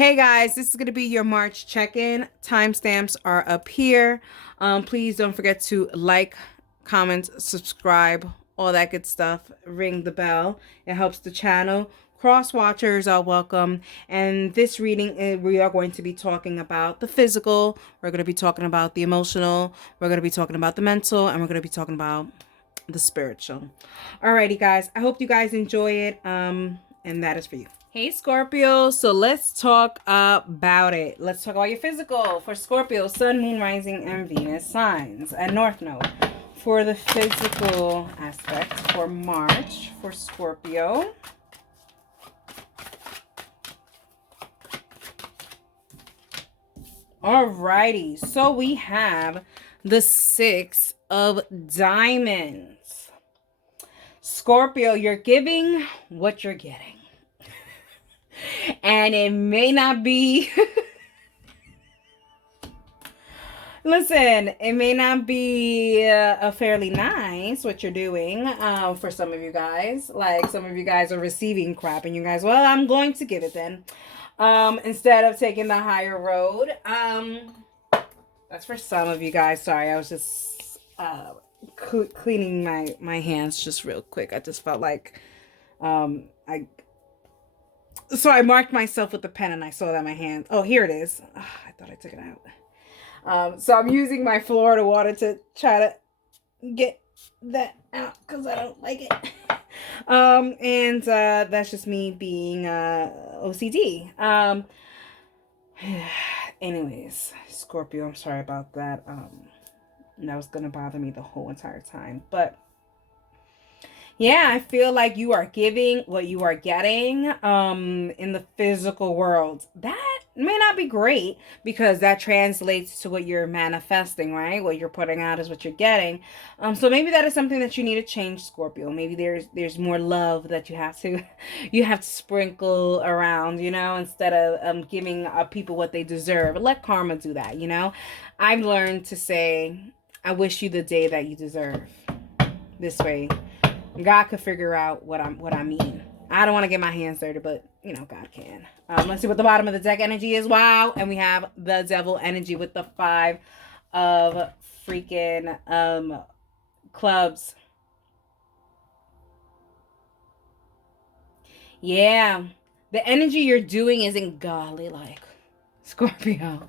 Hey guys, this is going to be your March check-in. Timestamps are up here. Please don't forget to like, comment, subscribe, all that good stuff. Ring the bell. It helps the channel. Cross watchers are welcome. And this reading, we are going to be talking about the physical. We're going to be talking about the emotional. We're going to be talking about the mental. And we're going to be talking about the spiritual. Alrighty, guys. I hope you guys enjoy it. And that is for you. Hey Scorpio, so let's talk about it. Let's talk about your physical for Scorpio, Sun, Moon, Rising, and Venus signs and North Node. For the physical aspect for March for Scorpio. Alrighty, so we have the Six of Diamonds. Scorpio, you're giving what you're getting. And it may not be listen, it may not be a fairly nice what you're doing for some of you guys. Like some of you guys are receiving crap and you guys, well, I'm going to give it then instead of taking the higher road. That's for some of you guys. Sorry, I was just cleaning my hands just real quick. I just felt like so I marked myself with the pen and I saw that my hand. Oh, here it is. Oh, I thought I took it out. So I'm using my Florida water to try to get that out because I don't like it. And that's just me being OCD. Anyways, Scorpio, I'm sorry about that. That was gonna bother me the whole entire time, but. Yeah, I feel like you are giving what you are getting in the physical world. That may not be great because that translates to what you're manifesting, right? What you're putting out is what you're getting. So maybe that is something that you need to change, Scorpio. Maybe there's more love that you have to sprinkle around, instead of giving people what they deserve. Let karma do that, I've learned to say, I wish you the day that you deserve. This way. God could figure out what I mean. I don't want to get my hands dirty, but God can. Let's see what the bottom of the deck energy is. Wow, and we have the devil energy with the 5 of freaking clubs. Yeah, the energy you're doing isn't godly like Scorpio.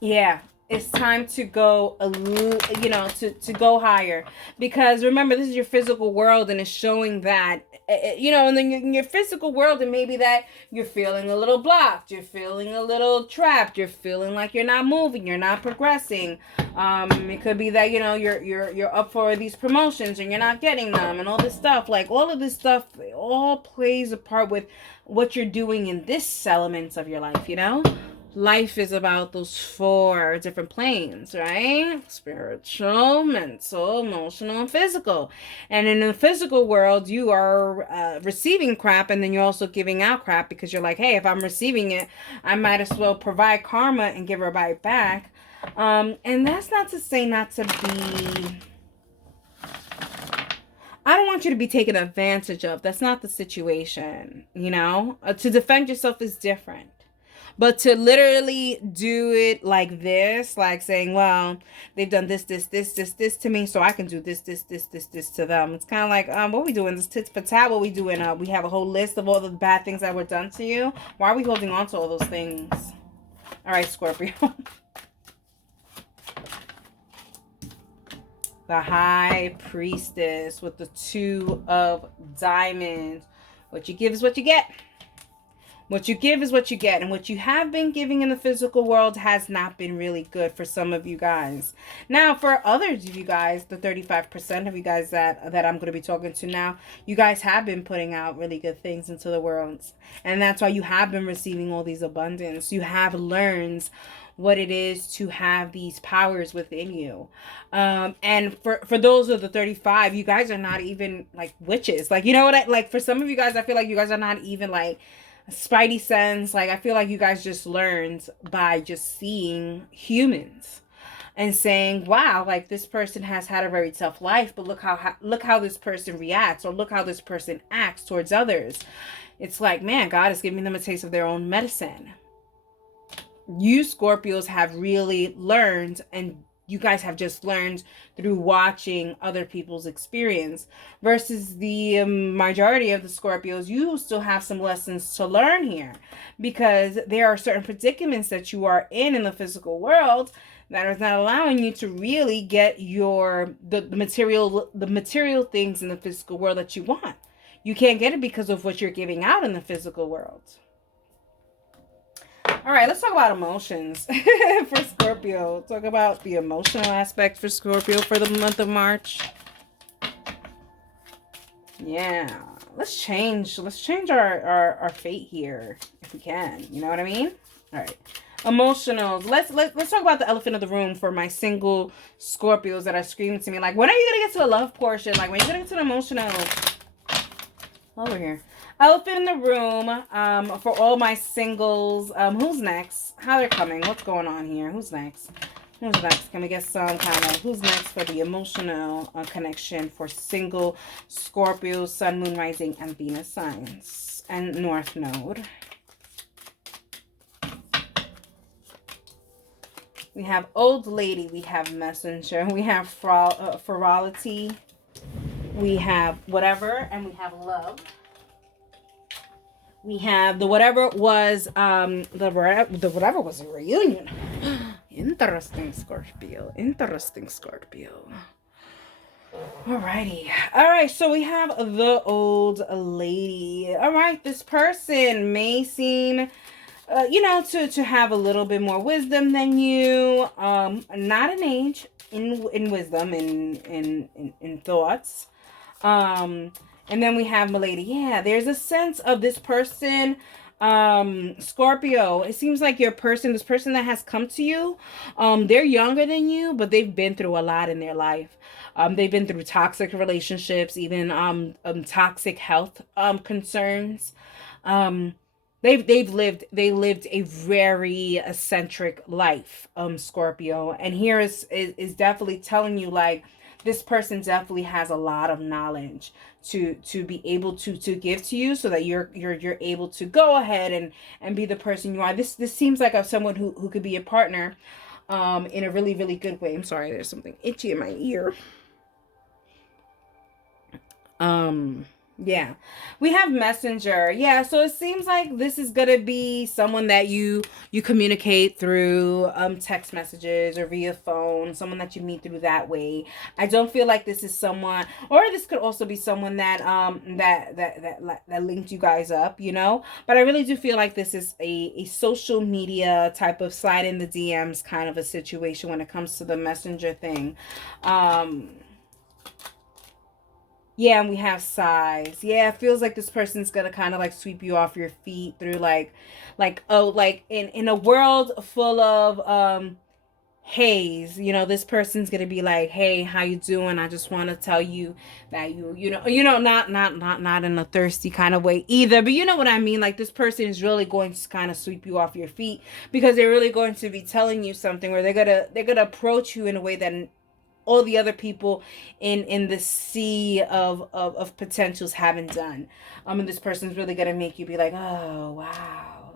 Yeah. It's time to go to go higher, because remember, this is your physical world and it's showing that and then in your physical world, and maybe that you're feeling a little blocked, you're feeling a little trapped, you're feeling like you're not moving, you're not progressing. It could be that you're up for these promotions and you're not getting them and all this stuff. Like all of this stuff all plays a part with what you're doing in this element of your life. Life is about those 4 different planes, right? Spiritual, mental, emotional, and physical. And in the physical world, you are receiving crap, and then you're also giving out crap because you're like, hey, if I'm receiving it, I might as well provide karma and give her right back. And that's not to say not to be... I don't want you to be taken advantage of. That's not the situation, To defend yourself is different. But to literally do it like this, like saying, well, they've done this to me, so I can do this to them. It's kind of like, what are we doing? This tit for tat, what are we doing? We have a whole list of all the bad things that were done to you. Why are we holding on to all those things? All right, Scorpio. The High Priestess with the 2 of Diamonds. What you give is what you get. What you give is what you get. And what you have been giving in the physical world has not been really good for some of you guys. Now, for others of you guys, the 35% of you guys that I'm going to be talking to now, you guys have been putting out really good things into the world. And that's why you have been receiving all these abundance. You have learned what it is to have these powers within you. And for those of the 35, you guys are not even like witches. Like, like for some of you guys, I feel like you guys are not even like spidey sense. Like I feel like you guys just learned by just seeing humans and saying, wow, like this person has had a very tough life, but look how this person reacts, or look how this person acts towards others. It's like, man, God is giving them a taste of their own medicine. You Scorpios have really learned, and you guys have just learned through watching other people's experience, versus the majority of the Scorpios, you still have some lessons to learn here, because there are certain predicaments that you are in the physical world that is not allowing you to really get the material things in the physical world that you want. You can't get it because of what you're giving out in the physical world. All right, let's talk about emotions for Scorpio. Talk about the emotional aspect for Scorpio for the month of March. Yeah, let's change our fate here if we can. You know what I mean? All right, emotionals. Let's talk about the elephant of the room for my single Scorpios that are screaming to me like, when are you gonna get to the love portion? Like, when are you gonna get to the emotionals? Over here. Elephant in the room, for all my singles. Who's next? How they're coming? What's going on here? Who's next? Who's next? Can we get some kind of who's next for the emotional connection for single Scorpio, Sun, Moon, Rising, and Venus signs and North Node? We have Old Lady. We have Messenger. We have Frivolity. We have Whatever, and we have Love. We have the Whatever was the Whatever was a reunion. Interesting, Scorpio. Interesting, Scorpio. Alrighty. Alright, so we have the Old Lady. Alright, this person may seem to have a little bit more wisdom than you. Not in age, in wisdom, in thoughts. And then we have Milady. Yeah, there's a sense of this person, Scorpio. It seems like this person that has come to you, they're younger than you, but they've been through a lot in their life. They've been through toxic relationships, even toxic health concerns. They lived a very eccentric life, Scorpio. And here is definitely telling you, like, this person definitely has a lot of knowledge to be able to give to you, so that you're able to go ahead and be the person you are. This seems like someone who could be a partner in a really, really good way. I'm sorry, there's something itchy in my ear. Yeah, we have Messenger. Yeah, so it seems like this is gonna be someone that you communicate through text messages or via phone, someone that you meet through that way. I don't feel like this is someone, or this could also be someone that that linked you guys up, but I really do feel like this is a social media type of slide in the DMs kind of a situation when it comes to the Messenger thing. Yeah, and we have size. Yeah, it feels like this person's gonna kind of like sweep you off your feet through like in a world full of haze. This person's gonna be like, hey, how you doing? I just want to tell you that not in a thirsty kind of way either, but you know what I mean. Like, this person is really going to kind of sweep you off your feet, because they're really going to be telling you something, or they're gonna approach you in a way that all the other people in the sea of potentials haven't done. And this person's really gonna make you be like, oh wow,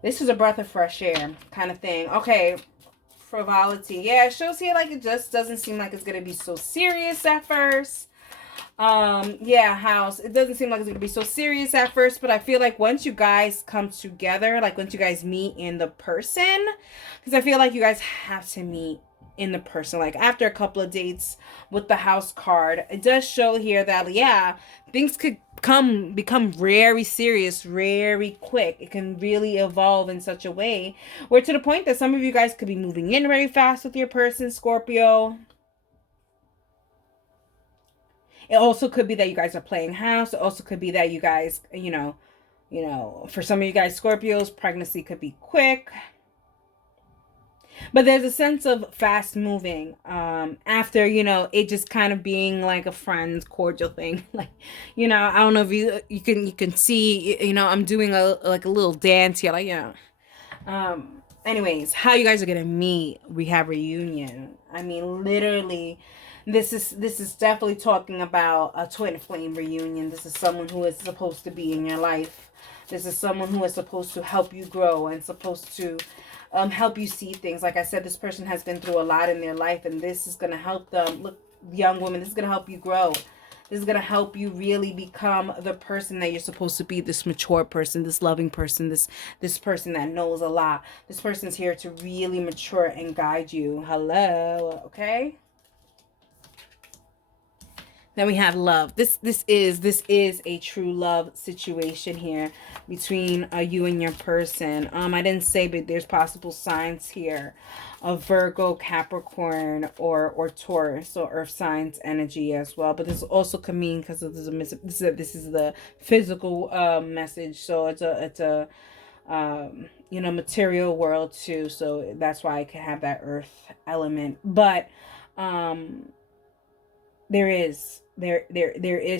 this is a breath of fresh air kind of thing. Okay, Frivolity. Yeah, it shows here like it just doesn't seem like it's gonna be so serious at first. Yeah, House. It doesn't seem like it's gonna be so serious at first, but I feel like once you guys come together, like once you guys meet in the person, because I feel like you guys have to meet in the person, like after a couple of dates with the House card, it does show here that, yeah, things could become very serious very quick. It can really evolve in such a way where, to the point that some of you guys could be moving in very fast with your person, Scorpio. It also could be that you guys are playing house. It also could be that you guys, for some of you guys Scorpios, pregnancy could be quick. But there's a sense of fast moving after, it just kind of being like a friend's cordial thing. Like, I don't know if you can see, I'm doing a little dance here. Like, anyways, how you guys are going to meet. We have reunion. I mean, literally, This is definitely talking about a twin flame reunion. This is someone who is supposed to be in your life. This is someone who is supposed to help you grow and supposed to help you see things. Like I said, this person has been through a lot in their life, and this is going to help them. Look, young woman, this is going to help you grow. This is going to help you really become the person that you're supposed to be, this mature person, this loving person, this person that knows a lot. This person's here to really mature and guide you. Hello, okay? Then we have love. This is a true love situation here between you and your person. I didn't say, but there's possible signs here of Virgo, Capricorn, or Taurus, or Earth signs energy as well. But this also could mean, because this is the physical message. So it's a you know, material world too. So that's why I can have that Earth element. But there is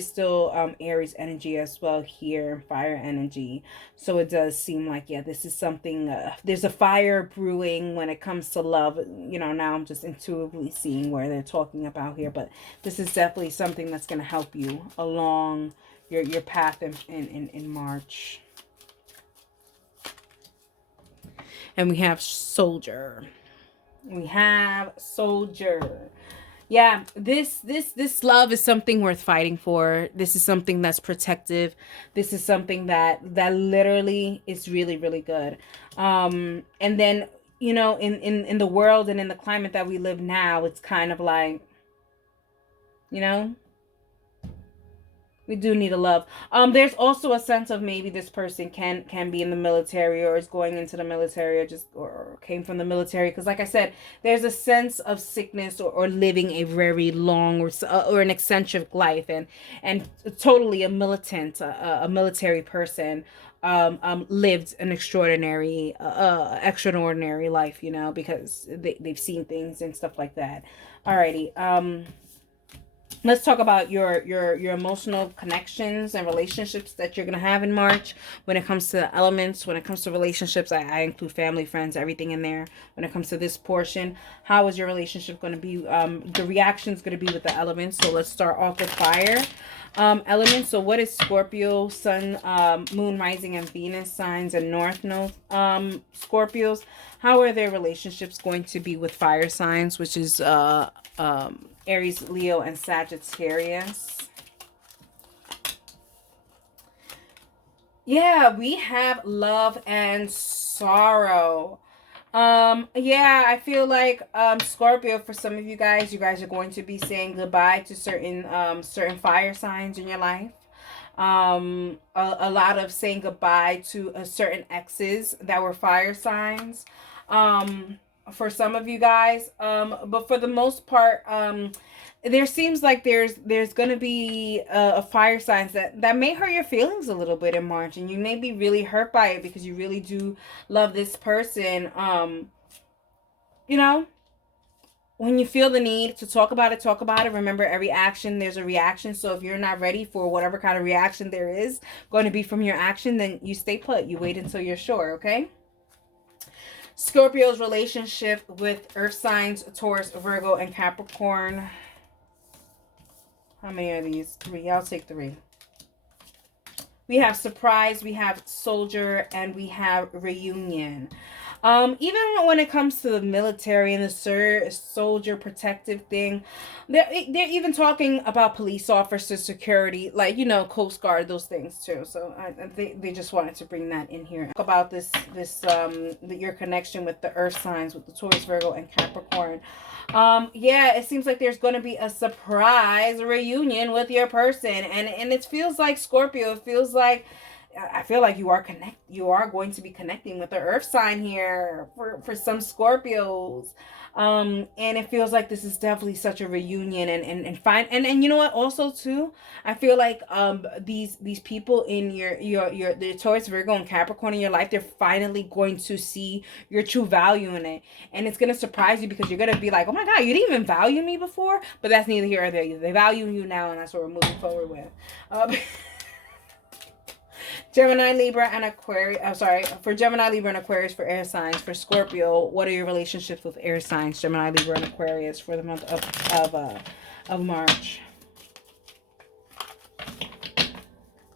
still Aries energy as well here, fire energy. So it does seem like, yeah, this is something, there's a fire brewing when it comes to love. You know, now I'm just intuitively seeing where they're talking about here, but this is definitely something that's going to help you along your path in March. And we have soldier. We have soldier. Yeah, this love is something worth fighting for. This is something that's protective. This is something that literally is really, really good. And then, you know, in the world and in the climate that we live now, it's kind of like, you know, we do need a love. There's also a sense of maybe this person can be in the military, or is going into the military, or came from the military. Because like I said, there's a sense of sickness, or living a very long or an eccentric life, and totally a militant, a military person lived an extraordinary life, you know, because they've seen things and stuff like that. Alrighty. Let's talk about your emotional connections and relationships that you're going to have in March. When it comes to the elements, when it comes to relationships, I include family, friends, everything in there. When it comes to this portion, how is your relationship going to be? The reaction is going to be with the elements. So let's start off with fire elements. So what is Scorpio, Sun, Moon, Rising, and Venus signs and North Node Scorpios? How are their relationships going to be with fire signs, which is Aries, Leo, and Sagittarius? Yeah, we have love and sorrow. Yeah, I feel like Scorpio, for some of you guys are going to be saying goodbye to certain fire signs in your life. A lot of saying goodbye to certain exes that were fire signs. For some of you guys, but for the most part, there seems like there's gonna be a fire signs that may hurt your feelings a little bit in March, and you may be really hurt by it because you really do love this person. You know, when you feel the need to talk about it, talk about it. Remember, every action, there's a reaction. So if you're not ready for whatever kind of reaction there is going to be from your action, then you stay put. You wait until you're sure, okay? Scorpio's relationship with earth signs, Taurus, Virgo, and Capricorn. How many are these? 3. I'll take 3. We have surprise, we have soldier, and we have reunion. Even when it comes to the military and the soldier protective thing, they're even talking about police officers, security, like, you know, Coast Guard, those things too. So they just wanted to bring that in here. Talk about your connection with the earth signs, with the Taurus, Virgo, and Capricorn. Yeah, it seems like there's going to be a surprise reunion with your person, and it feels like Scorpio. It feels like, I feel like you are going to be connecting with the earth sign here for some Scorpios. And it feels like this is definitely such a reunion and fine. And you know what, also too, I feel like these people in the Taurus, Virgo, and Capricorn in your life, they're finally going to see your true value in it. And it's gonna surprise you, because you're gonna be like, oh my god, you didn't even value me before. But that's neither here or there. They value you now, and that's what we're moving forward with. Gemini, Libra, and Aquarius. I'm sorry, for Gemini, Libra, and Aquarius for air signs. For Scorpio, what are your relationships with air signs, Gemini, Libra, and Aquarius for the month of March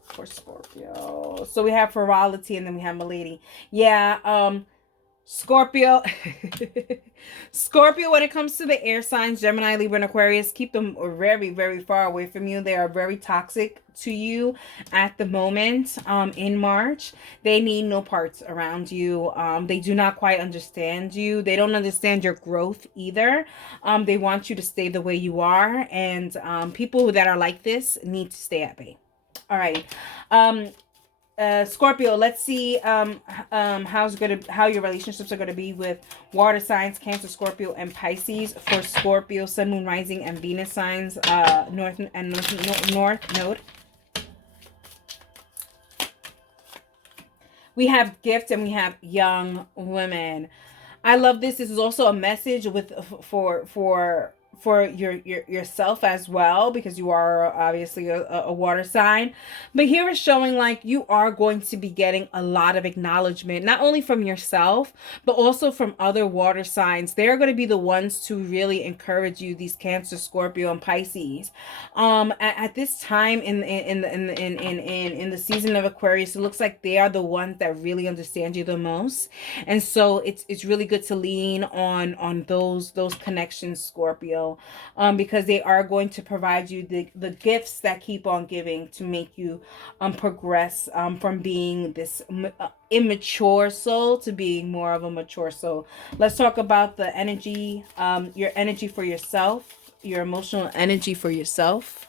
for Scorpio. So we have Ferality and then we have Milady. Yeah, Scorpio. Scorpio, when it comes to the air signs, Gemini, Libra, and Aquarius, keep them very, very far away from you. They are very toxic to you at the moment. In March, they need no parts around you. They do not quite understand you. They don't understand your growth either. They want you to stay the way you are. And people that are like this need to stay at bay. All right. Scorpio, let's see how your relationships are gonna be with water signs, Cancer, Scorpio, and Pisces. For Scorpio, Sun, Moon, Rising, and Venus signs, North Node. We have Gift and we have Young Women. I love this. This is also a message for yourself as well, because you are obviously a water sign. But here is showing like you are going to be getting a lot of acknowledgement, not only from yourself, but also from other water signs. They're going to be the ones to really encourage you, these Cancer, Scorpio, and Pisces. At this time in the season of Aquarius, it looks like they are the ones that really understand you the most. And so it's really good to lean on those connections, Scorpio, because they are going to provide you the gifts that keep on giving to make you progress from being this immature soul to being more of a mature soul. Let's talk about the energy, your energy for yourself, your emotional energy for yourself.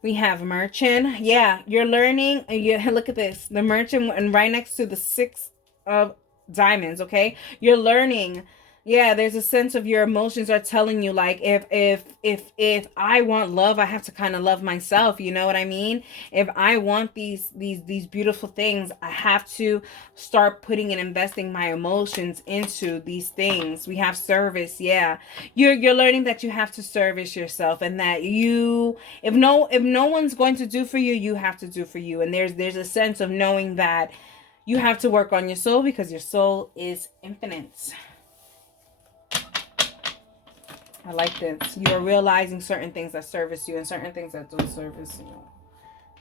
We have Merchant. Yeah, you're learning. Look at this. The Merchant, and right next to the 6 of Diamonds, okay? You're learning. Yeah, there's a sense of your emotions are telling you like if I want love, I have to kind of love myself, you know what I mean? If I want these beautiful things, I have to start putting and investing my emotions into these things. We have service. Yeah. You're learning that you have to service yourself, and that if no one's going to do for you, you have to do for you. And there's a sense of knowing that you have to work on your soul, because your soul is infinite. I like this. You're realizing certain things that service you and certain things that don't service you.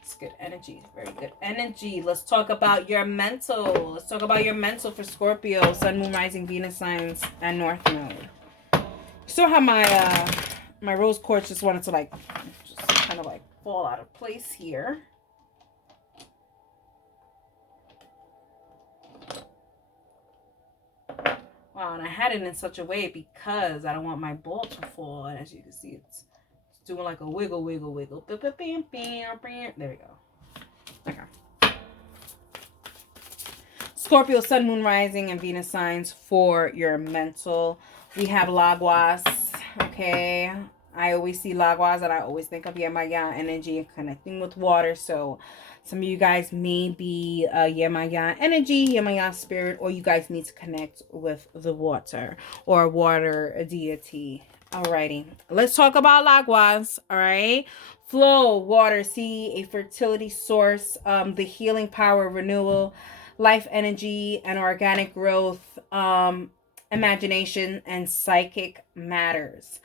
It's good energy. Very good energy. Let's talk about your mental. Let's talk about your mental for Scorpio, Sun, Moon, Rising, Venus signs, and North Node. You saw how my rose quartz just wanted to like just kind of like fall out of place here. Wow, and I had it in such a way because I don't want my ball to fall. And as you can see, it's doing like a wiggle, wiggle, wiggle. There we go. Okay. Scorpio, Sun, Moon, Rising, and Venus signs for your mental. We have Laguas. Okay. I always see Laguas and I always think of Yemaya energy and connecting with water. So some of you guys may be Yemaya energy, Yemaya spirit, or you guys need to connect with the water or water deity. Alrighty, let's talk about Laguas. All right, flow, water, sea, a fertility source, the healing power, renewal, life energy, and organic growth, imagination, and psychic matters.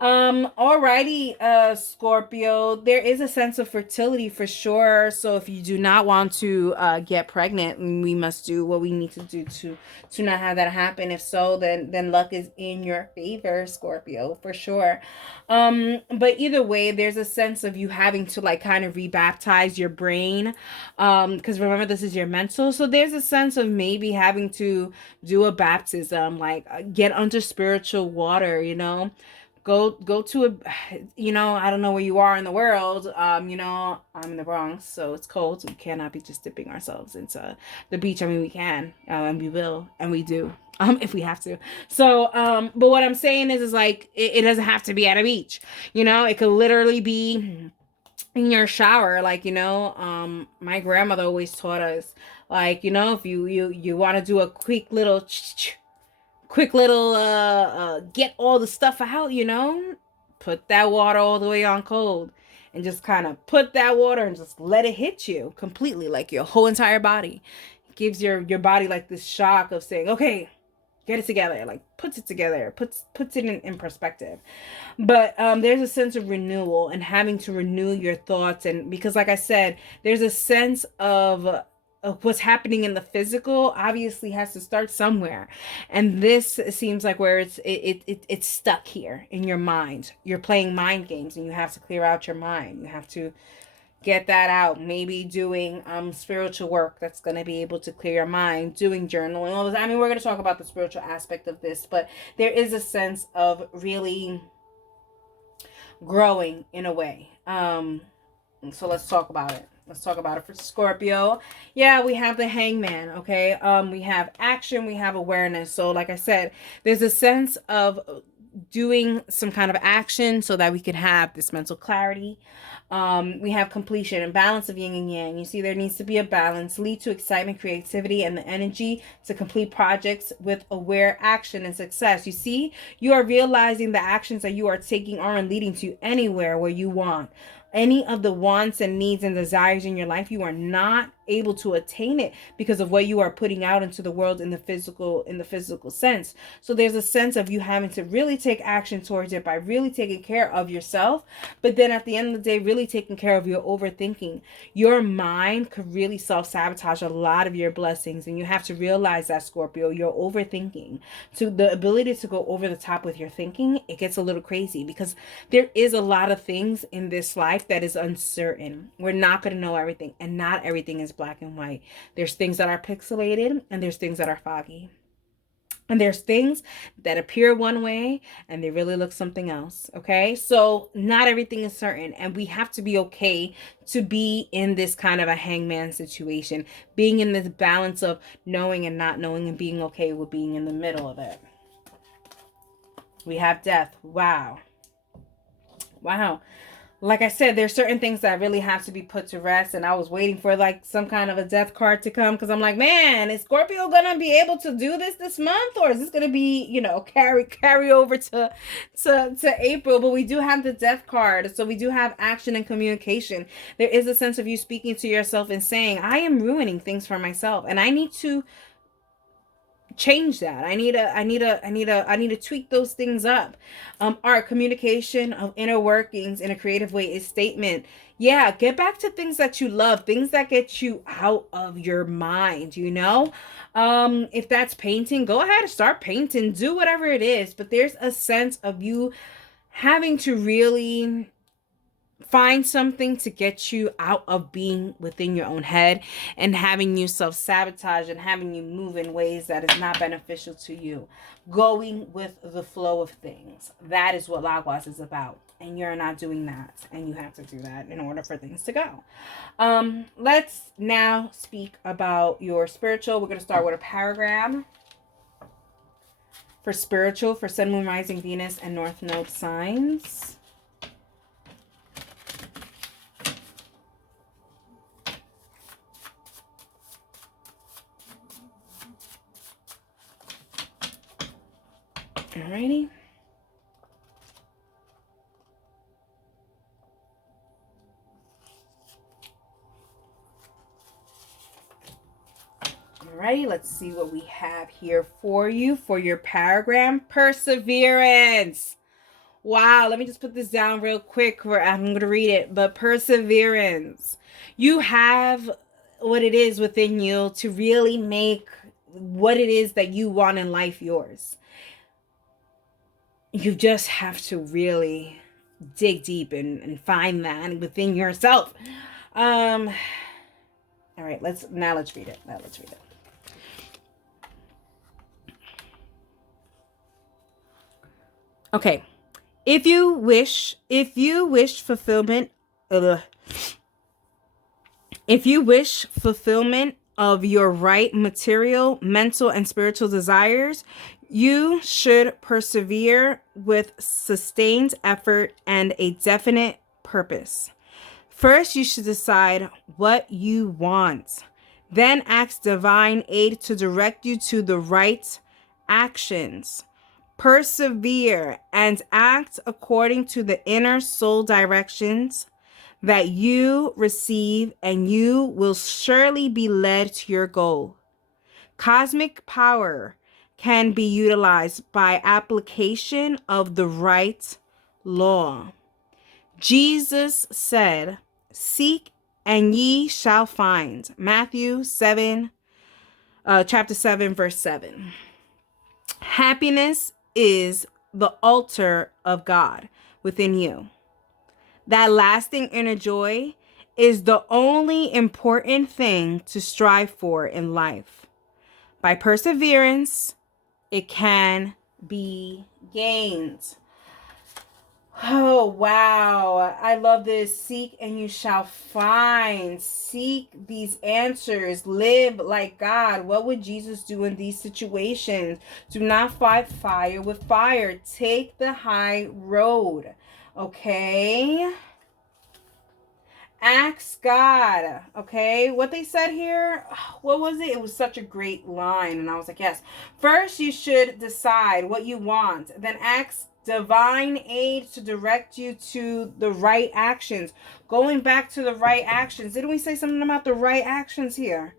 Alrighty, Scorpio, there is a sense of fertility for sure. So if you do not want to get pregnant, we must do what we need to do to not have that happen. If so, then luck is in your favor, Scorpio, for sure. But either way, there's a sense of you having to like kind of rebaptize your brain, because remember, this is your mental. So there's a sense of maybe having to do a baptism, like get under spiritual water, you know. Go to a, you know, I don't know where you are in the world. You know, I'm in the Bronx, so it's cold. We cannot be just dipping ourselves into the beach. I mean, we can, and we will, and we do, if we have to. So, but what I'm saying is like, it doesn't have to be at a beach. You know, it could literally be in your shower. Like, you know, my grandmother always taught us, like, you know, if you want to do a quick little get all the stuff out, you know, put that water all the way on cold and just kind of put that water and just let it hit you completely, like your whole entire body. gives your body like this shock of saying, okay, get it together, like puts it together, puts it in perspective. But there's a sense of renewal and having to renew your thoughts. And because like I said, there's a sense of what's happening in the physical obviously has to start somewhere, and this seems like where it's stuck here in your mind. You're playing mind games, and you have to clear out your mind. You have to get that out. Maybe doing spiritual work that's going to be able to clear your mind, doing journaling, all this. I mean, we're going to talk about the spiritual aspect of this, but there is a sense of really growing in a way. So let's talk about it. Let's talk about it for Scorpio. Yeah, we have the Hangman, okay? We have action, we have awareness. So like I said, there's a sense of doing some kind of action so that we can have this mental clarity. We have completion and balance of yin and yang. You see, there needs to be a balance. Lead to excitement, creativity, and the energy to complete projects with aware action and success. You see, you are realizing the actions that you are taking aren't leading to anywhere where you want. Any of the wants and needs and desires in your life, you are not able to attain it because of what you are putting out into the world in the physical sense. So there's a sense of you having to really take action towards it by really taking care of yourself, but then at the end of the day, really taking care of your overthinking. Your mind could really self-sabotage a lot of your blessings, and you have to realize that, Scorpio. You're overthinking. To the ability to go over the top with your thinking, it gets a little crazy because there is a lot of things in this life that is uncertain. We're not going to know everything, and not everything is black and white. There's things that are pixelated, and there's things that are foggy. And there's things that appear one way and they really look something else. Okay. So not everything is certain. And we have to be okay to be in this kind of a hangman situation, being in this balance of knowing and not knowing, and being okay with being in the middle of it. We have death. Wow. Wow. Like I said, there's certain things that really have to be put to rest. And I was waiting for like some kind of a death card to come, because I'm like, man, is Scorpio going to be able to do this month? Or is this going to be, you know, carry over to April? But we do have the death card. So we do have action and communication. There is a sense of you speaking to yourself and saying, I am ruining things for myself, and I need to change that. I need to tweak those things up. Art, communication of inner workings in a creative way is statement. Yeah, get back to things that you love, things that get you out of your mind, you know? If that's painting, go ahead and start painting, do whatever it is. But there's a sense of you having to really find something to get you out of being within your own head, and having you self-sabotage and having you move in ways that is not beneficial to you. Going with the flow of things. That is what Lagos is about. And you're not doing that. And you have to do that in order for things to go. Let's now speak about your spiritual. We're going to start with a paragraph. For spiritual, for Sun, Moon, Rising, Venus, and North Node signs. Alrighty. Alrighty, let's see what we have here for you for your paragraph. Perseverance. Wow, let me just put this down real quick. I'm going to read it. But perseverance. You have what it is within you to really make what it is that you want in life yours. You just have to really dig deep and find that within yourself. All right, let's read it. Okay. If you wish fulfillment of your right material, mental, and spiritual desires, you should persevere with sustained effort and a definite purpose. First, you should decide what you want. Then ask divine aid to direct you to the right actions. Persevere and act according to the inner soul directions that you receive, and you will surely be led to your goal. Cosmic power can be utilized by application of the right law. Jesus said, "Seek and ye shall find." Matthew 7, chapter 7, verse 7. Happiness is the altar of God within you. That lasting inner joy is the only important thing to strive for in life. By perseverance, it can be gained. Oh, wow. I love this. Seek and you shall find. Seek these answers. Live like God. What would Jesus do in these situations? Do not fight fire with fire. Take the high road. Okay? Ask God. Okay? What they said here, what was it? It was such a great line. And I was like, yes. First, you should decide what you want. Then ask divine aid to direct you to the right actions. Going back to the right actions. Didn't we say something about the right actions here?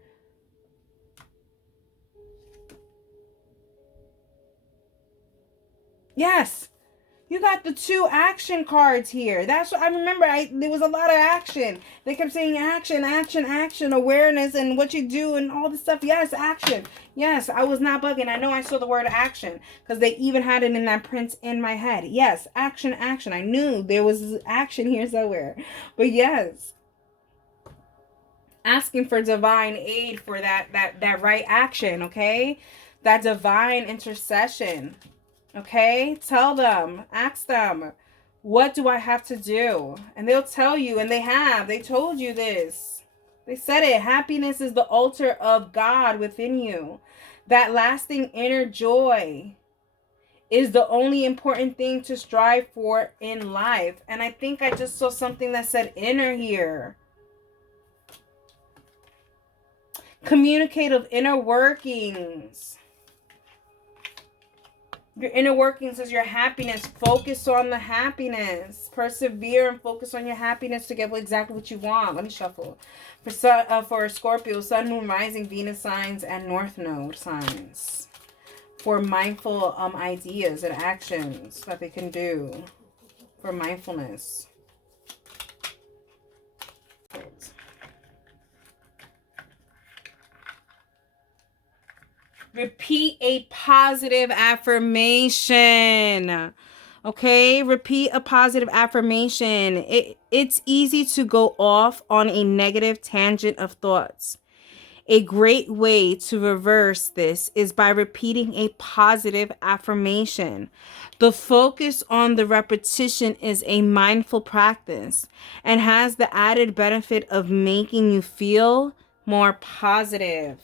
Yes. You got the 2 action cards here. That's what I remember. There was a lot of action. They kept saying action, action, action, awareness, and what you do and all this stuff. Yes, action. Yes, I was not bugging. I know I saw the word action because they even had it in that print in my head. Yes, action, action. I knew there was action here somewhere. But yes, asking for divine aid for that right action, okay? That divine intercession. Okay, tell them, ask them, what do I have to do? And they'll tell you, and they told you this. They said it. Happiness is the altar of God within you. That lasting inner joy is the only important thing to strive for in life. And I think I just saw something that said inner here. Communicative inner workings. Your inner workings is your happiness. Focus on the happiness. Persevere and focus on your happiness to get exactly what you want. Let me shuffle. For Scorpio, Sun, Moon, Rising, Venus signs, and North Node signs. For mindful ideas and actions that they can do. For mindfulness. Repeat a positive affirmation. Okay, repeat a positive affirmation. It's easy to go off on a negative tangent of thoughts. A great way to reverse this is by repeating a positive affirmation. The focus on the repetition is a mindful practice and has the added benefit of making you feel more positive.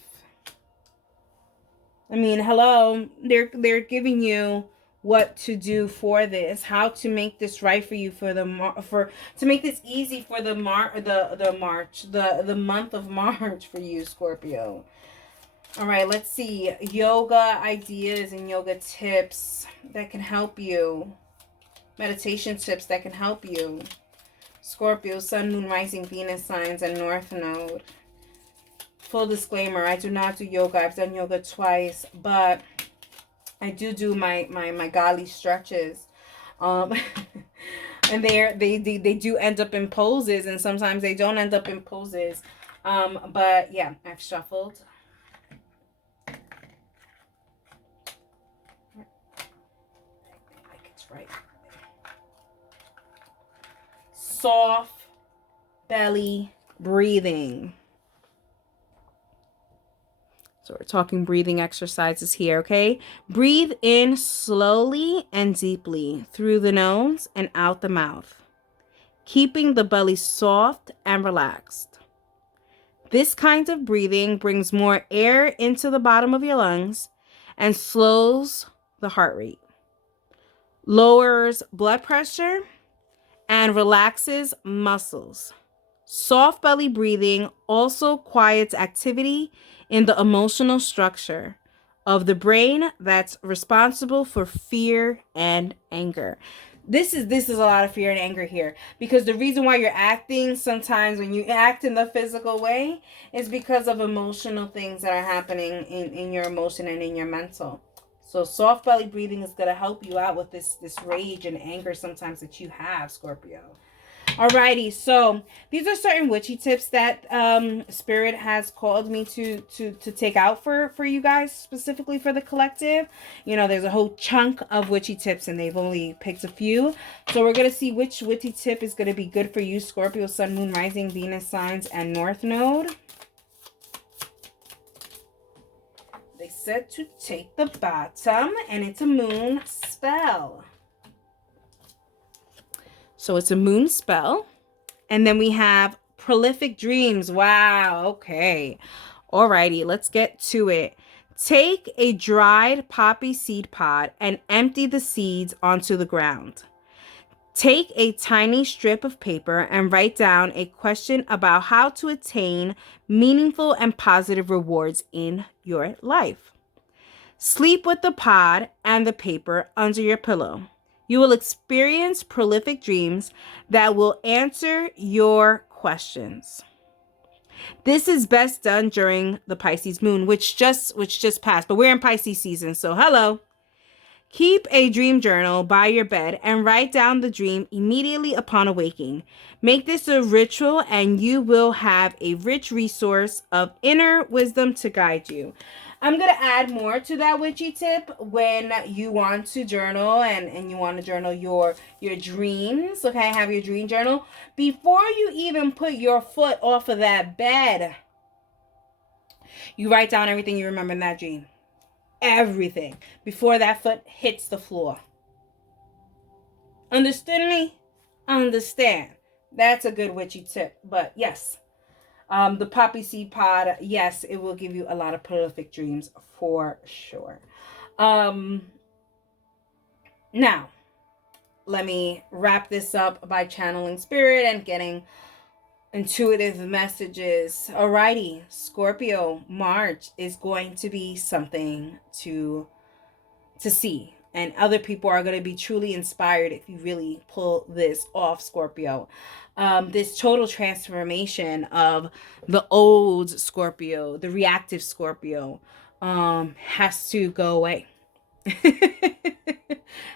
I mean, hello, they're giving you what to do for this, how to make this right for you to make this easy for the month of March for you, Scorpio. All right, let's see yoga ideas and yoga tips that can help you. Meditation tips that can help you. Scorpio, Sun, Moon, Rising, Venus signs, and North Node. Full disclaimer, I do not do yoga. I've done yoga twice, but I do my Gali stretches. And they do end up in poses, and sometimes they don't end up in poses. But yeah, I've shuffled. I think it's right. Soft belly breathing. So we're talking breathing exercises here, okay? Breathe in slowly and deeply through the nose and out the mouth, keeping the belly soft and relaxed. This kind of breathing brings more air into the bottom of your lungs and slows the heart rate, lowers blood pressure, and relaxes muscles. Soft belly breathing also quiets activity in the emotional structure of the brain that's responsible for fear and anger. this is a lot of fear and anger here, because the reason why you're acting sometimes when you act in the physical way is because of emotional things that are happening in your emotion and in your mental. So soft belly breathing is going to help you out with this rage and anger sometimes that you have, Scorpio. Alrighty, so these are certain witchy tips that Spirit has called me to take out for you guys, specifically for the collective. You know, there's a whole chunk of witchy tips, and they've only picked a few. So we're gonna see which witchy tip is gonna be good for you, Scorpio, Sun, Moon, Rising, Venus signs, and North Node. They said to take the bottom, and it's a moon spell. So it's a moon spell. And then we have prolific dreams. Wow. Okay. Alrighty. Let's get to it. Take a dried poppy seed pod and empty the seeds onto the ground. Take a tiny strip of paper and write down a question about how to attain meaningful and positive rewards in your life. Sleep with the pod and the paper under your pillow. You will experience prolific dreams that will answer your questions. This is best done during the Pisces moon, which just passed, but we're in Pisces season, so hello. Keep a dream journal by your bed and write down the dream immediately upon awaking. Make this a ritual and you will have a rich resource of inner wisdom to guide you. I'm going to add more to that witchy tip when you want to journal and you want to journal your dreams. Okay, have your dream journal. Before you even put your foot off of that bed, you write down everything you remember in that dream. Everything. Before that foot hits the floor. Understand me? Understand. That's a good witchy tip. But yes. The poppy seed pod, yes, it will give you a lot of prolific dreams for sure. Now, let me wrap this up by channeling Spirit and getting intuitive messages. Alrighty, Scorpio, March is going to be something to see. And other people are going to be truly inspired if you really pull this off, Scorpio. This total transformation of the old Scorpio, the reactive Scorpio, has to go away.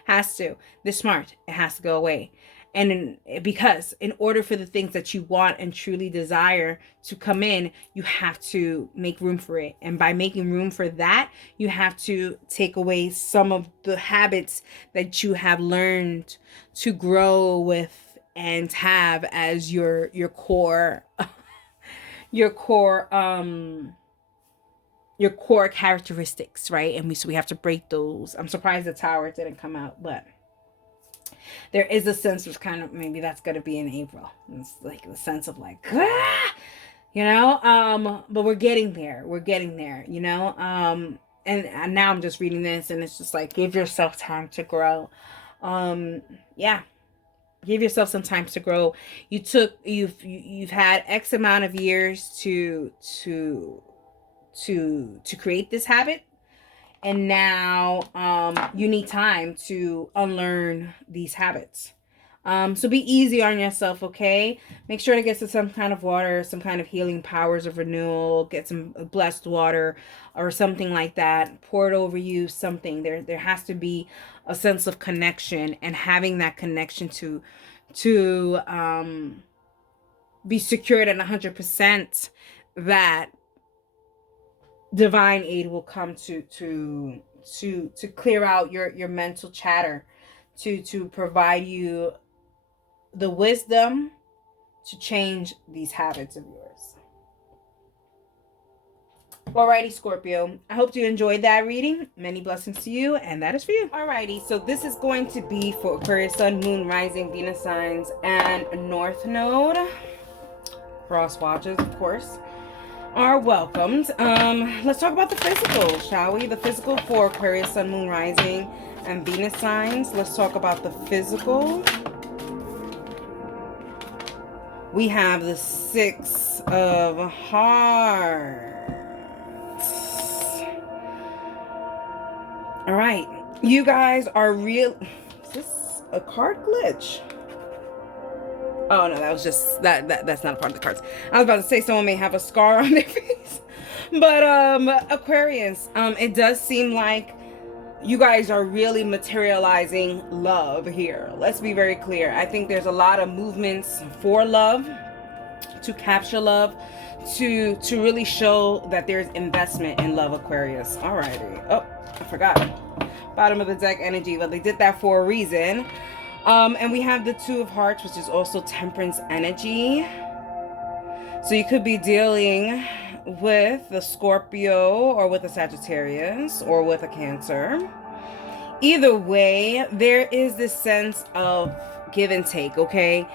Has to. This smart, it has to go away. And because in order for the things that you want and truly desire to come in, you have to make room for it. And by making room for that, you have to take away some of the habits that you have learned to grow with and have as your core your core characteristics, right? And we have to break those. I'm surprised the tower didn't come out, but there is a sense of kind of, maybe that's going to be in April. It's like the sense of like, you know, but we're getting there. We're getting there, you know? And now I'm just reading this and it's just like, give yourself time to grow. Yeah. Give yourself some time to grow. You've had X amount of years to create this habit. And now you need time to unlearn these habits. So be easy on yourself, okay? Make sure to get some kind of water, some kind of healing powers of renewal. Get some blessed water or something like that. Pour it over you, something. There has to be a sense of connection, and having that connection to be secured at 100% that divine aid will come to clear out your mental chatter, to provide you the wisdom to change these habits of yours. Alrighty, Scorpio, I hope you enjoyed that reading. Many blessings to you, and that is for you. Alrighty, so this is going to be for Aquarius, Sun, Moon, Rising, Venus signs, and North Node. Cross watchers, of course, are welcomed. Let's talk about the physical, shall we? The physical for Aquarius, Sun, Moon, Rising, and Venus signs. Let's talk about the physical. We have the Six of Hearts. All right, you guys are real. Is this a card glitch. Oh no, that was just that's not a part of the cards. I was about to say someone may have a scar on their face. But Aquarius, it does seem like you guys are really materializing love here. Let's be very clear. I think there's a lot of movements for love, to capture love, to really show that there's investment in love, Aquarius. Alrighty. Oh, I forgot. Bottom of the deck energy, but they did that for a reason. And we have the Two of Hearts, which is also Temperance energy. So you could be dealing with the Scorpio or with a Sagittarius or with a Cancer. Either way, there is this sense of give and take, okay?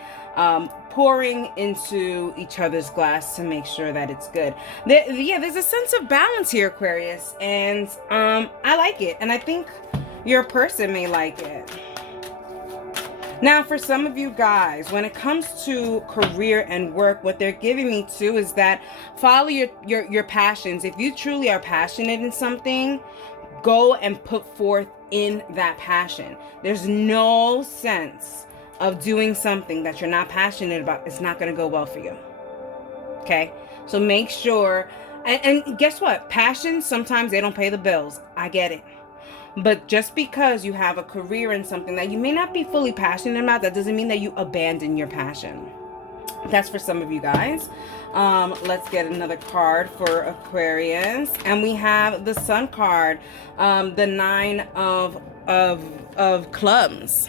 Pouring into each other's glass to make sure that it's good. There's a sense of balance here, Aquarius, and I like it, and I think your person may like it. Now, for some of you guys, when it comes to career and work, what they're giving me too is that follow your passions. If you truly are passionate in something, go and put forth in that passion. There's no sense of doing something that you're not passionate about. It's not going to go well for you. Okay? So make sure, and guess what? Passion, sometimes they don't pay the bills. I get it. But just because you have a career in something that you may not be fully passionate about, that doesn't mean that you abandon your passion. That's for some of you guys. Let's get another card for Aquarius. And we have the Sun card, the Nine of Clubs.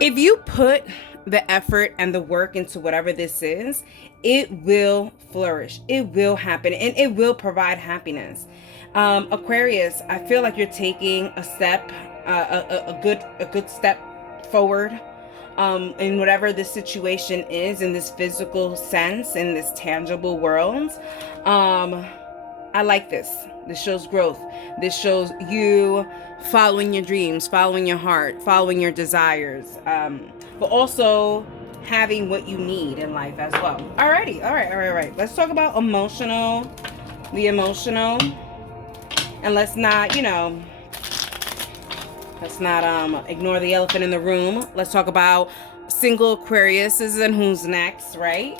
If you put the effort and the work into whatever this is, it will flourish. It will happen, and it will provide happiness. Aquarius, I feel like you're taking a step, a good step forward, in whatever this situation is, in this physical sense, in this tangible world. I like this. This shows growth. This shows you following your dreams, following your heart, following your desires, but also having what you need in life as well. Alrighty, all right. Let's talk about the emotional. And let's not ignore the elephant in the room. Let's talk about single Aquariuses and who's next, right?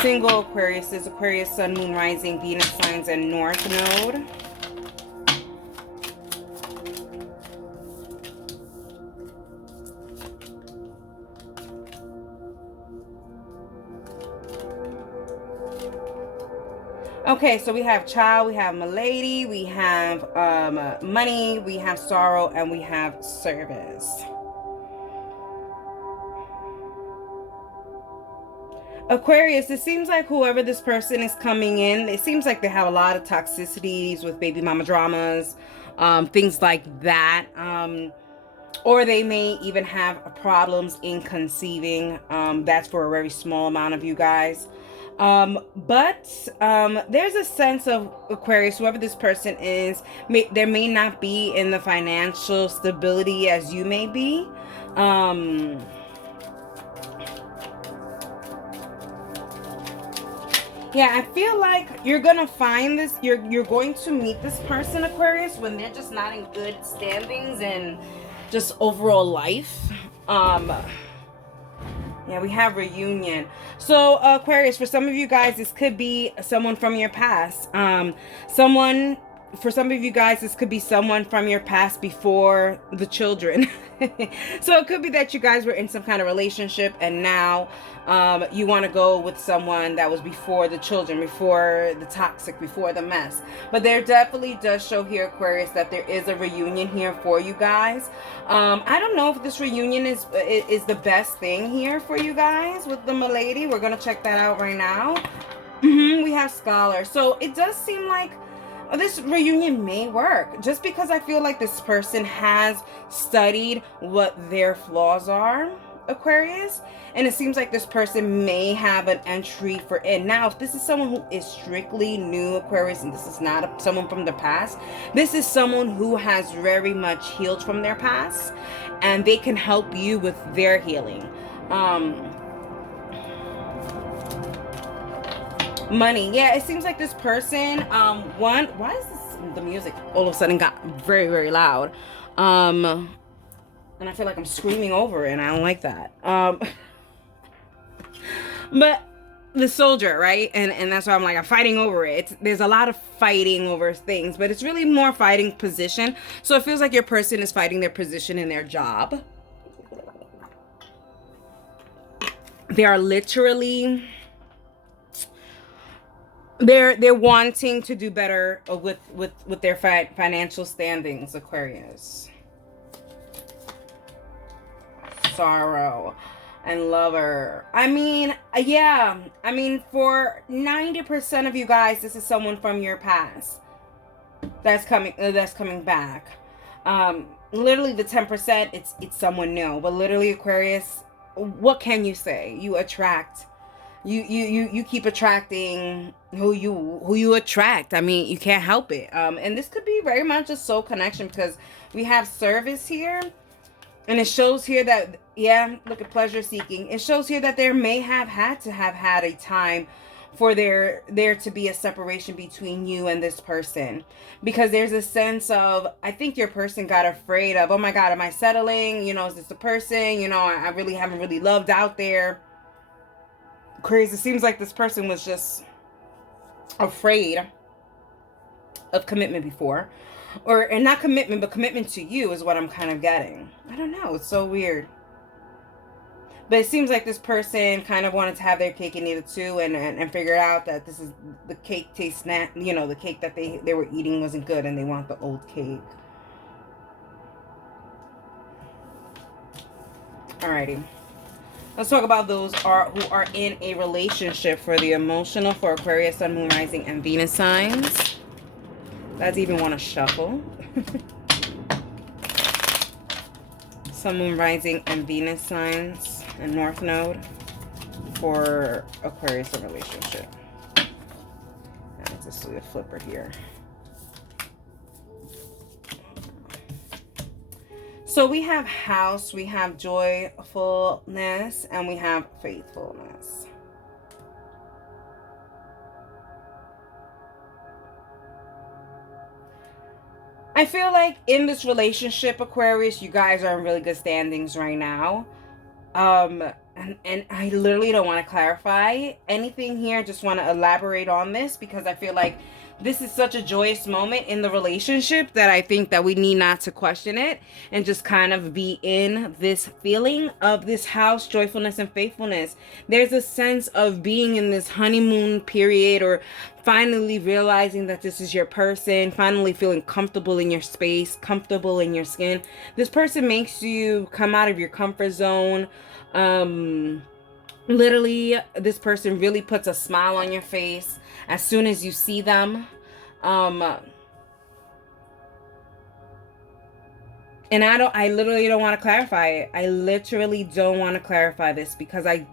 Single Aquariuses, Aquarius, Sun, Moon, Rising, Venus signs, and North Node. Okay, so we have child, we have milady, we have money, we have sorrow, and we have service. Aquarius, it seems like whoever this person is coming in, it seems like they have a lot of toxicities with baby mama dramas, things like that. Or they may even have problems in conceiving. That's for a very small amount of you guys. But there's a sense of Aquarius, whoever this person is, there may not be in the financial stability as you may be. Yeah, I feel like you're gonna find this, you're going to meet this person, Aquarius, when they're just not in good standings and just overall life. Yeah, we have reunion. So Aquarius, for some of you guys, this could be someone from your past. For some of you guys, this could be someone from your past before the children. So it could be that you guys were in some kind of relationship and now you want to go with someone that was before the children, before the toxic, before the mess. But there definitely does show here, Aquarius, that there is a reunion here for you guys. I don't know if this reunion is the best thing here for you guys with the milady. We're going to check that out right now. We have Scholar. So it does seem like this reunion may work, just because I feel like this person has studied what their flaws are, Aquarius, and it seems like this person may have an entry for it. Now, if this is someone who is strictly new, Aquarius, and this is not someone from the past, this is someone who has very much healed from their past, and they can help you with their healing. Money. Yeah, it seems like this person, why is the music all of a sudden got very, very loud? And I feel like I'm screaming over it, and I don't like that. But the soldier, right? And that's why I'm like, I'm fighting over it. There's a lot of fighting over things, but it's really more fighting position. So it feels like your person is fighting their position in their job. They are literally, they're wanting to do better with their financial standings, Aquarius. Sorrow and lover. I mean, yeah. I mean, for 90% of you guys, this is someone from your past that's coming back. Literally the 10%, it's someone new. But literally, Aquarius, what can you say? You attract. You keep attracting who you attract. I mean, you can't help it. And this could be very much a soul connection, because we have service here. And it shows here that, yeah, look at pleasure seeking. It shows here that there may have had a time for there to be a separation between you and this person. Because there's a sense of, I think your person got afraid of, oh my God, am I settling? You know, is this the person? You know, I really haven't really loved out there. Crazy. It seems like this person was just afraid of commitment before. And not commitment, but commitment to you is what I'm kind of getting. I don't know. It's so weird. But it seems like this person kind of wanted to have their cake and eat it too, and figured out that this is the cake tastes you know, the cake that they were eating wasn't good, and they want the old cake. Alrighty. Let's talk about those who are in a relationship for the emotional, for Aquarius, Sun, Moon, Rising, and Venus signs. That's even want to shuffle. Sun, Moon, Rising, and Venus signs and North Node for Aquarius in relationship. Let's just do a flipper here. So we have house, we have joyfulness, and we have faithfulness. I feel like in this relationship, Aquarius, you guys are in really good standings right now. And I literally don't want to clarify anything here. I just want to elaborate on this, because I feel like this is such a joyous moment in the relationship that I think that we need not to question it, and just kind of be in this feeling of this house, joyfulness, and faithfulness. There's a sense of being in this honeymoon period, or finally realizing that this is your person, finally feeling comfortable in your space, comfortable in your skin. This person makes you come out of your comfort zone. Literally, this person really puts a smile on your face as soon as you see them. And I literally don't want to clarify it. I literally don't want to clarify this, because I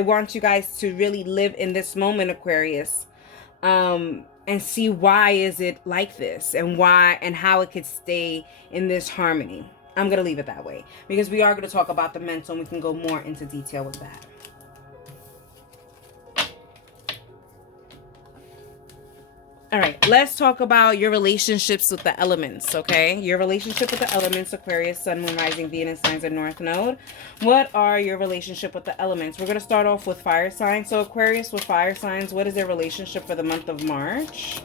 want you guys to really live in this moment, Aquarius. And see why is it like this, and why and how it could stay in this harmony. I'm going to leave it that way, because we are going to talk about the mental, and we can go more into detail with that. All right, let's talk about your relationships with the elements, okay? Your relationship with the elements, Aquarius, Sun, Moon, Rising, Venus signs, and North Node. What are your relationship with the elements? We're going to start off with fire signs. So Aquarius with fire signs, what is their relationship for the month of March?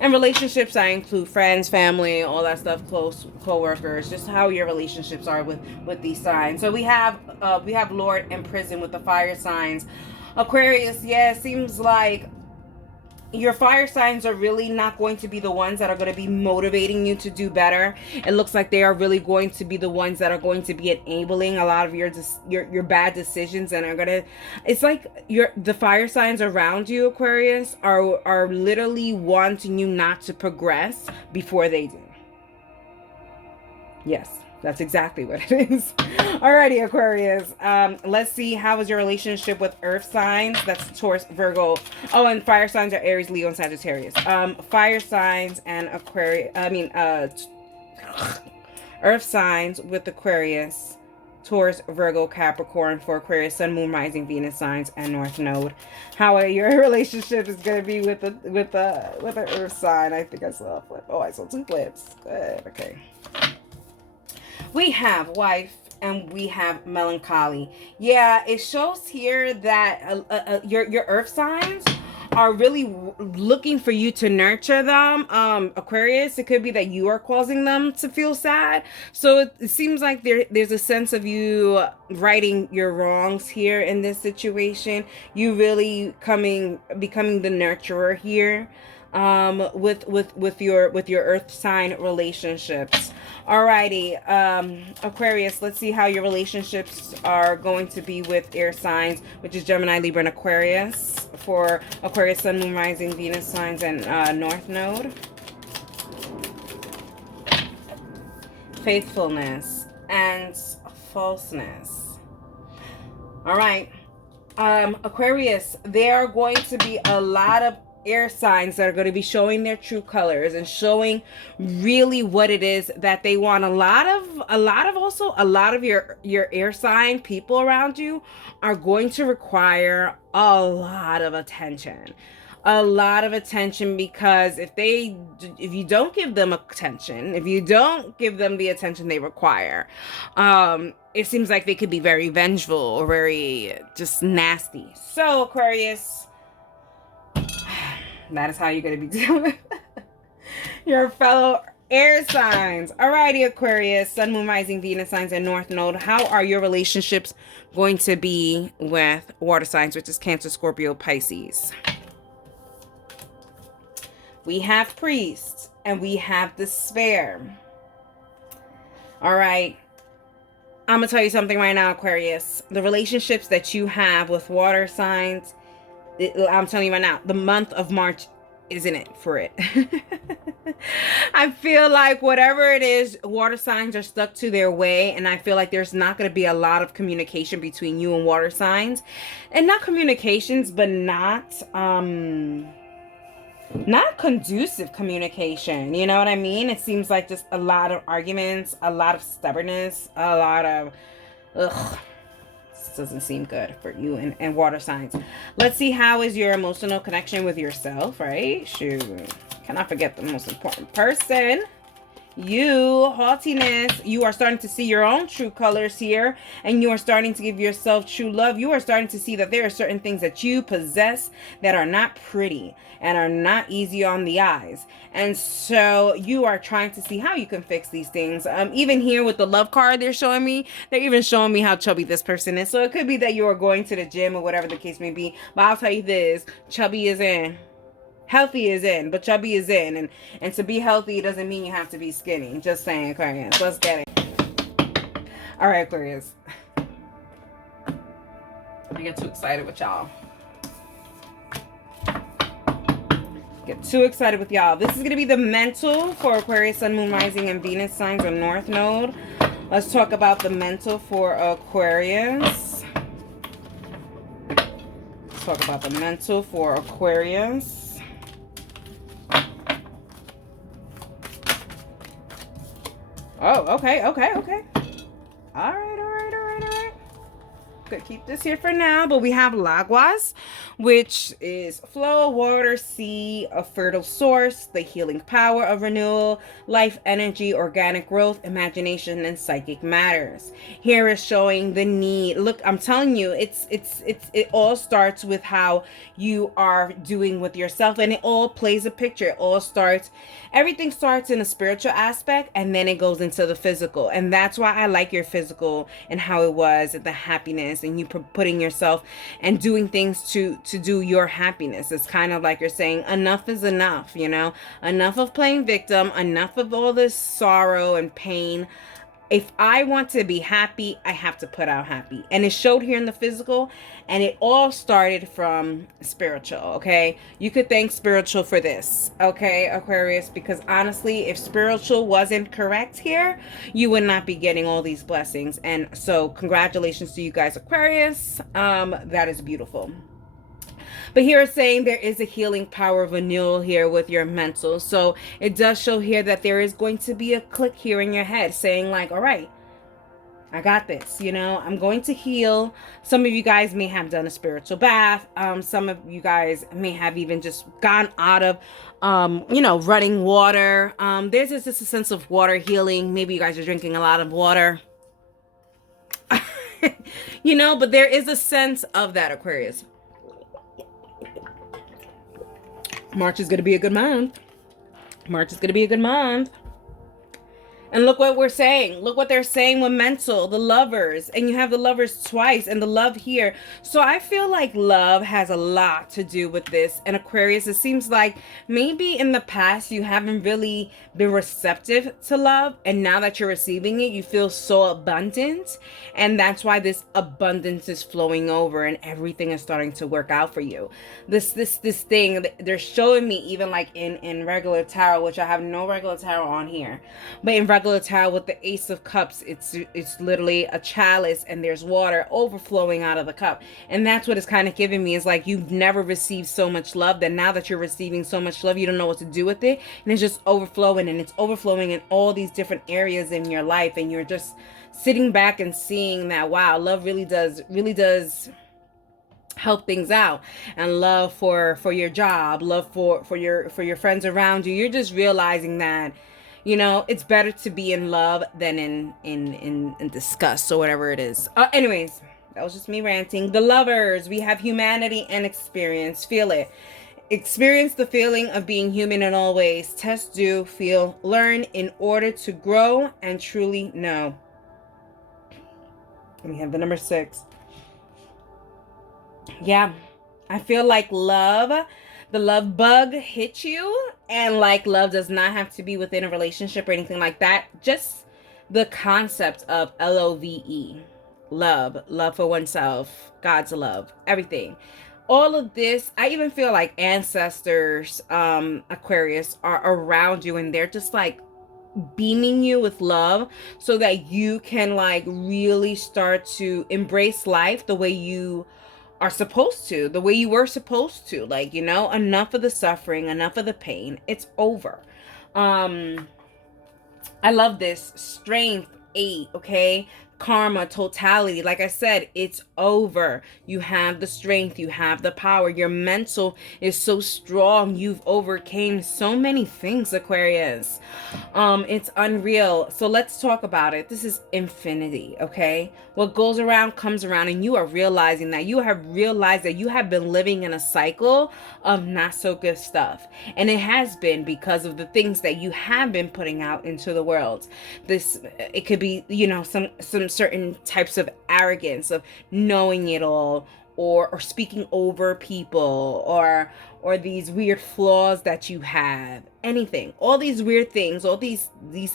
And relationships, I include friends, family, all that stuff, close co-workers, just how your relationships are with these signs. So we have Lord and Prison with the fire signs. Aquarius, yeah, it seems like your fire signs are really not going to be the ones that are going to be motivating you to do better. It looks like they are really going to be the ones that are going to be enabling a lot of your bad decisions, and are going to, it's like the fire signs around you, Aquarius, are literally wanting you not to progress before they do. Yes. That's exactly what it is. Alrighty, Aquarius. Let's see, how is your relationship with earth signs? That's Taurus, Virgo. Oh, and fire signs are Aries, Leo, and Sagittarius. Fire signs and Aquarius. Earth signs with Aquarius, Taurus, Virgo, Capricorn for Aquarius, Sun, Moon, Rising, Venus signs, and North Node. How your relationship is going to be with the Earth sign. I think I saw a flip. Oh, I saw 2 flips. Good. Okay. We have wife and we have melancholy. Yeah, it shows here that your Earth signs are really looking for you to nurture them. Aquarius, it could be that you are causing them to feel sad. So it seems like there's a sense of you righting your wrongs here in this situation. You really becoming the nurturer here with your Earth sign relationships. Alrighty, Aquarius, let's see how your relationships are going to be with air signs, which is Gemini, Libra, and Aquarius. For Aquarius, Sun, Moon, Rising, Venus signs, and North Node. Faithfulness and falseness. Alright, Aquarius, there are going to be a lot of air signs that are going to be showing their true colors and showing really what it is that they want. A lot of your air sign people around you are going to require a lot of attention. Because if you don't give them attention, if you don't give them the attention they require, it seems like they could be very vengeful or very just nasty. So Aquarius, that is how you're going to be dealing with your fellow air signs. Alrighty, Aquarius, Sun, Moon, Rising, Venus signs, and North Node. How are your relationships going to be with water signs, which is Cancer, Scorpio, Pisces? We have Priest and we have Despair. Alright. I'm going to tell you something right now, Aquarius. The relationships that you have with water signs, I'm telling you right now, the month of March isn't it for it. I feel like whatever it is, water signs are stuck to their way, and I feel like there's not going to be a lot of communication between you and water signs. And not communications, but not conducive communication. You know what I mean? It seems like just a lot of arguments, a lot of stubbornness, a lot of doesn't seem good for you and water signs. Let's see, how is your emotional connection with yourself, right? Shoot, cannot forget the most important person. You, haughtiness, you are starting to see your own true colors here, and you are starting to give yourself true love. You are starting to see that there are certain things that you possess that are not pretty and are not easy on the eyes. And so you are trying to see how you can fix these things. Even here with the love card they're showing me, they're even showing me how chubby this person is. So it could be that you are going to the gym or whatever the case may be. But I'll tell you this, chubby is in. Healthy is in, but chubby is in. And to be healthy doesn't mean you have to be skinny. Just saying, Aquarius. Let's get it. All right, Aquarius. I get too excited with y'all. Get too excited with y'all. This is going to be the mental for Aquarius, Sun, Moon, Rising, and Venus signs on North Node. Let's talk about the mental for Aquarius. Let's talk about the mental for Aquarius. Oh, okay. All right. Could keep this here for now, but we have Laguas, which is flow, water, sea, a fertile source, the healing power of renewal, life energy, organic growth, imagination, and psychic matters. Here is showing the need. Look, I'm telling you, it all starts with how you are doing with yourself, and it all plays a picture. Everything starts in a spiritual aspect, and then it goes into the physical. And that's why I like your physical and how it was, the happiness, and you putting yourself and doing things to do your happiness. It's kind of like you're saying, enough is enough, you know, enough of playing victim, enough of all this sorrow and pain. If I want to be happy, I have to put out happy. And it showed here in the physical, and it all started from spiritual, okay? You could thank spiritual for this, okay, Aquarius? Because honestly, if spiritual wasn't correct here, you would not be getting all these blessings. And so congratulations to you guys, Aquarius. That is beautiful. But here it's saying there is a healing power of renewal here with your mental. So it does show here that there is going to be a click here in your head saying like, all right, I got this, you know, I'm going to heal. Some of you guys may have done a spiritual bath. Some of you guys may have even just gone out of, you know, running water. There's just a sense of water healing. Maybe you guys are drinking a lot of water, you know, but there is a sense of that, Aquarius. March is going to be a good month. March is going to be a good month. And look what we're saying. Look what they're saying with mental, the lovers. And you have the lovers twice and the love here. So I feel like love has a lot to do with this. And Aquarius, it seems like maybe in the past you haven't really been receptive to love. And now that you're receiving it, you feel so abundant. And that's why this abundance is flowing over and everything is starting to work out for you. This thing, they're showing me even like in regular tarot, which I have no regular tarot on here. But in regular tarot with the Ace of Cups, it's literally a chalice and there's water overflowing out of the cup. And that's what it's kind of giving me. It's like you've never received so much love that now that you're receiving so much love, you don't know what to do with it. And it's just overflowing, and it's overflowing in all these different areas in your life. And you're just sitting back and seeing that, wow, love really does help things out. And love for your job, love for your friends around you. You're just realizing that, you know, it's better to be in love than in disgust or whatever it is. Anyways, that was just me ranting. The lovers, we have humanity and experience. Feel it. Experience the feeling of being human in all ways. Test, do, feel, learn in order to grow and truly know. And we have the number 6. Yeah, I feel like love, the love bug hit you, and like love does not have to be within a relationship or anything like that. Just the concept of LOVE, love for oneself, God's love, everything. All of this, I even feel like ancestors, Aquarius, are around you, and they're just like beaming you with love so that you can like really start to embrace life the way you are supposed to, the way you were supposed to. Like, you know, enough of the suffering, enough of the pain. It's over. I love this. Strength, 8, okay? Karma, totality. Like I said, it's over. You have the strength, you have the power. Your mental is so strong. You've overcame so many things, Aquarius. It's unreal. So let's talk about it. This is infinity, okay? What goes around comes around, and you are realizing that you have realized that you have been living in a cycle of not so good stuff. And it has been because of the things that you have been putting out into the world. It could be, you know, some certain types of arrogance of knowing it all, or speaking over people, or these weird flaws that you have. Anything, all these weird things, all these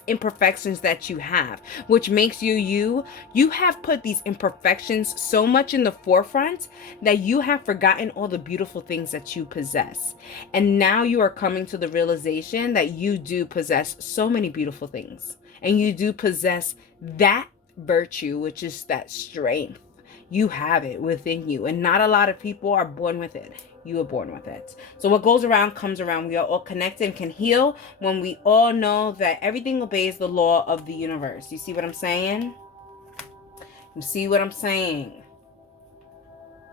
imperfections that you have, which makes you have put these imperfections so much in the forefront that you have forgotten all the beautiful things that you possess. And now you are coming to the realization that you do possess so many beautiful things, and you do possess that virtue, which is that strength. You have it within you, and not a lot of people are born with it. You were born with it. So what goes around comes around. We are all connected and can heal when we all know that everything obeys the law of the universe. You see what I'm saying? You see what I'm saying?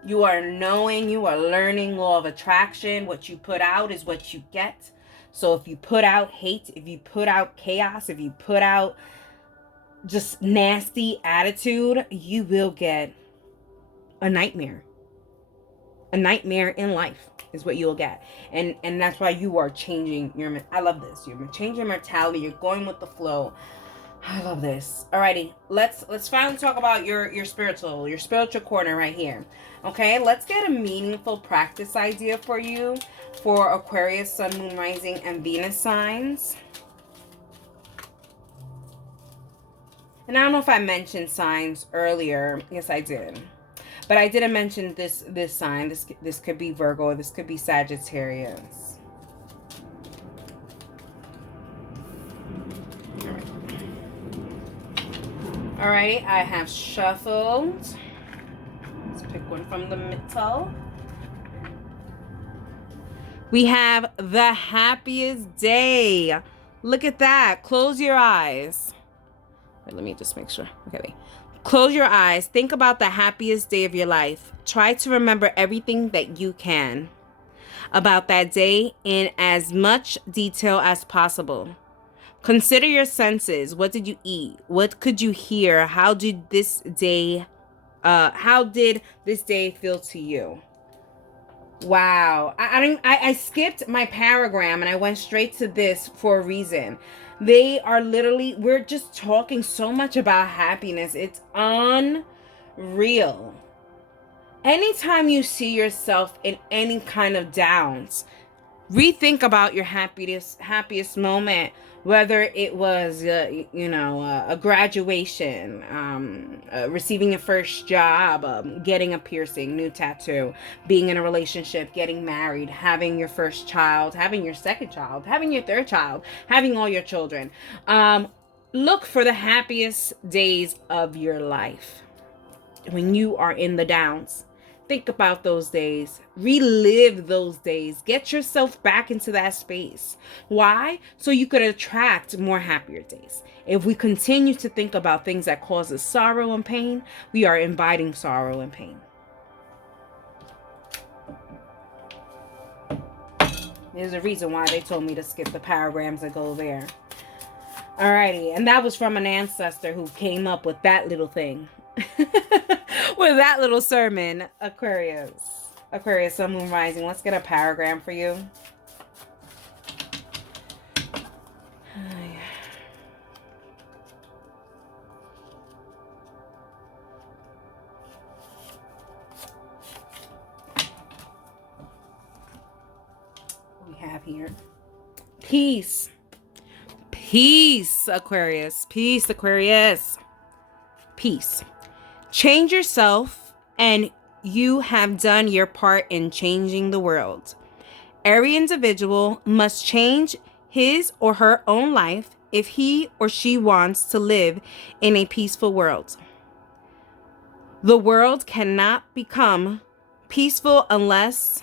You are knowing, you are learning law of attraction. What you put out is what you get. So if you put out hate, if you put out chaos, if you put out just nasty attitude, you will get a nightmare. A nightmare in life is what you'll get. And that's why you are changing your, I love this. You're changing your mentality. You're going with the flow. I love this. Alrighty, let's finally talk about your spiritual corner right here. Okay, let's get a meaningful practice idea for you for Aquarius, Sun, Moon, Rising, and Venus signs. And I don't know if I mentioned signs earlier. Yes, I did. But I didn't mention this sign. This could be Virgo. This could be Sagittarius. Alrighty, I have shuffled. Let's pick one from the middle. We have the happiest day. Look at that. Close your eyes. Wait, let me just make sure. Okay, wait. Close your eyes. Think about the happiest day of your life. Try to remember everything that you can about that day in as much detail as possible. Consider your senses. What did you eat? What could you hear? How did this day feel to you? Wow. I skipped my paragram and I went straight to this for a reason. They are literally, we're just talking so much about happiness. It's unreal. Anytime you see yourself in any kind of downs, rethink about your happiest moment, whether it was a graduation, receiving your first job, getting a piercing, new tattoo, being in a relationship, getting married, having your first child, having your second child, having your third child, having all your children. Look for the happiest days of your life. When you are in the downs, think about those days. Relive those days. Get yourself back into that space. Why? So you could attract more happier days. If we continue to think about things that cause us sorrow and pain, we are inviting sorrow and pain. There's a reason why they told me to skip the paragrams that go there. Alrighty, and that was from an ancestor who came up with that little thing. With that little sermon. Aquarius, Sun, Moon, Rising. Let's get a paragram for you. We have here peace. Aquarius. Peace. Change yourself and you have done your part in changing the world. Every individual must change his or her own life if he or she wants to live in a peaceful world. The world cannot become peaceful unless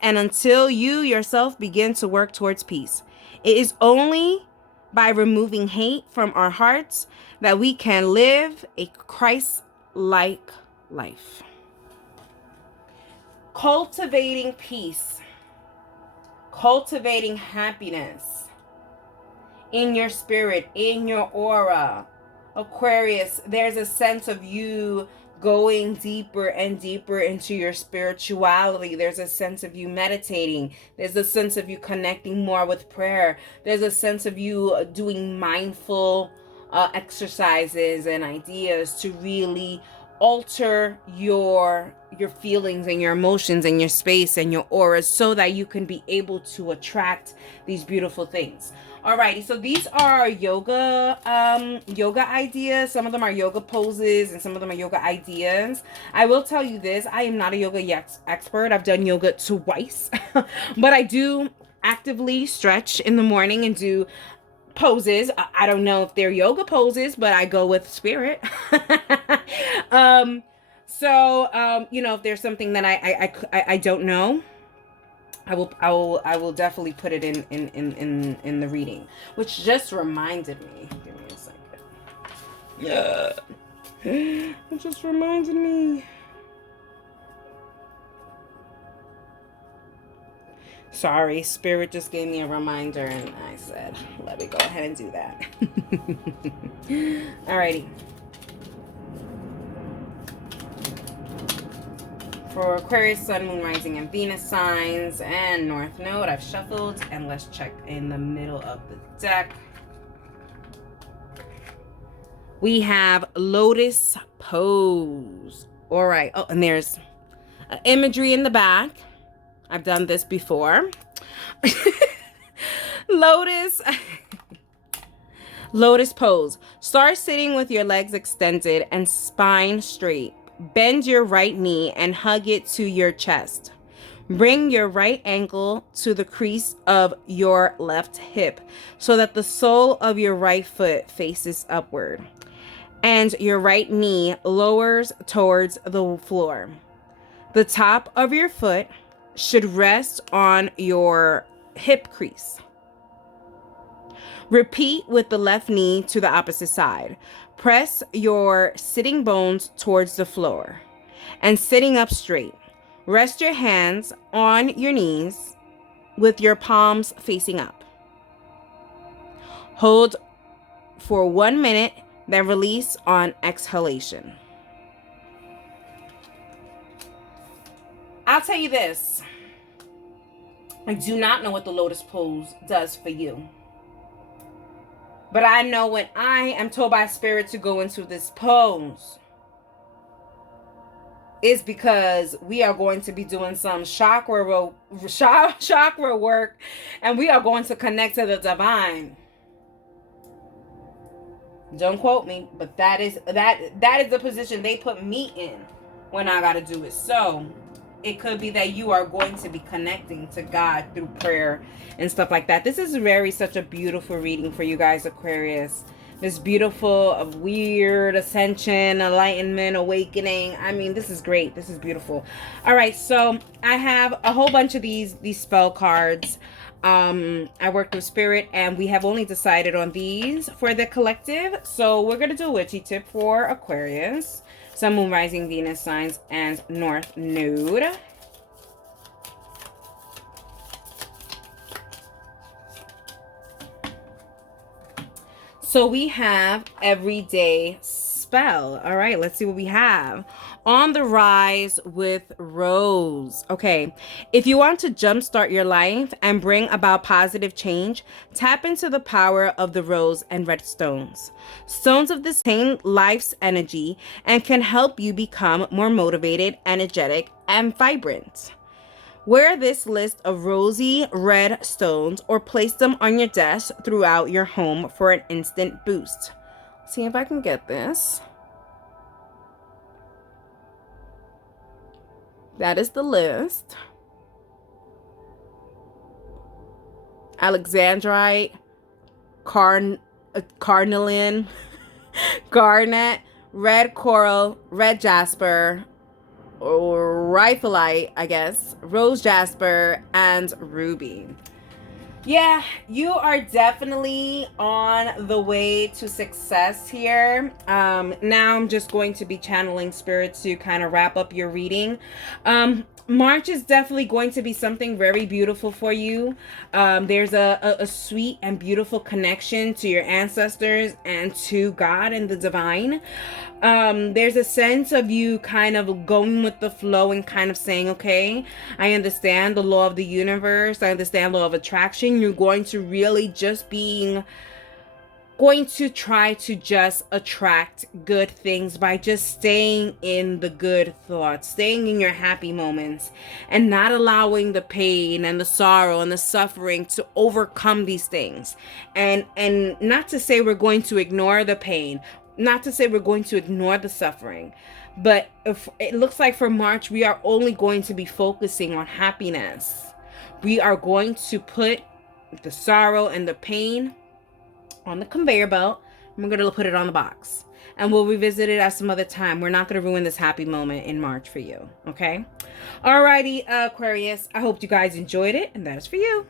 and until you yourself begin to work towards peace. It is only by removing hate from our hearts that we can live a Christ-like life. Cultivating peace, cultivating happiness in your spirit, in your aura. Aquarius, there's a sense of you going deeper and deeper into your spirituality. There's a sense of you meditating. There's a sense of you connecting more with prayer. There's a sense of you doing mindful exercises and ideas to really alter your feelings and your emotions and your space and your aura so that you can be able to attract these beautiful things. Alrighty, so these are yoga ideas. Some of them are yoga poses and some of them are yoga ideas. I will tell you this, I am not a yoga expert. I've done yoga twice, but I do actively stretch in the morning and do poses. I don't know if they're yoga poses, but I go with spirit. If there's something that I don't know, I will definitely put it in the reading, which just reminded me. Give me a second. Yeah. It just reminded me. Sorry, Spirit just gave me a reminder and I said, let me go ahead and do that. Alrighty. For Aquarius, Sun, Moon, Rising, and Venus signs and North Node, I've shuffled, and let's check in the middle of the deck. We have Lotus Pose. All right. Oh, and there's imagery in the back. I've done this before. Lotus Pose. Start sitting with your legs extended and spine straight. Bend your right knee and hug it to your chest. Bring your right ankle to the crease of your left hip so that the sole of your right foot faces upward and your right knee lowers towards the floor. The top of your foot should rest on your hip crease. Repeat with the left knee to the opposite side. Press your sitting bones towards the floor and sitting up straight. Rest your hands on your knees with your palms facing up. Hold for 1 minute, then release on exhalation. I'll tell you this. I do not know what the lotus pose does for you. But I know when I am told by Spirit to go into this pose, it's because we are going to be doing some chakra work, and we are going to connect to the divine. Don't quote me, but that is the position they put me in when I got to do it. So it could be that you are going to be connecting to God through prayer and stuff like that. This is such a beautiful reading for you guys, Aquarius. This beautiful, weird ascension, enlightenment, awakening. I mean, this is great. This is beautiful. All right, so I have a whole bunch of these spell cards. I worked with Spirit, and we have only decided on these for the collective. So we're going to do a witchy tip for Aquarius, Sun, Moon, Rising, Venus signs, and North Node. So we have everyday spell. All right, let's see what we have. On the rise with Rose. Okay, if you want to jumpstart your life and bring about positive change, tap into the power of the rose and red stones. Stones of this same life's energy and can help you become more motivated, energetic, and vibrant. Wear this list of rosy red stones or place them on your desk throughout your home for an instant boost. See if I can get this. That is the list. Alexandrite, carnelian, garnet, red coral, red jasper, or rhyolite, I guess, rose jasper, and ruby. Yeah, you are definitely on the way to success here. Now I'm just going to be channeling Spirit to kind of wrap up your reading. March is definitely going to be something very beautiful for you. There's a sweet and beautiful connection to your ancestors and to God and the divine. There's a sense of you kind of going with the flow and kind of saying, okay, I understand the law of the universe. I understand law of attraction. You're going to really just going to try to just attract good things by just staying in the good thoughts, staying in your happy moments, and not allowing the pain and the sorrow and the suffering to overcome these things. And not to say we're going to ignore the pain, not to say we're going to ignore the suffering, but if it looks like for March, we are only going to be focusing on happiness. We are going to put the sorrow and the pain on the conveyor belt, and we're going to put it on the box, and we'll revisit it at some other time. We're not going to ruin this happy moment in March for you. Okay. Alrighty, Aquarius, I hope you guys enjoyed it, and that is for you.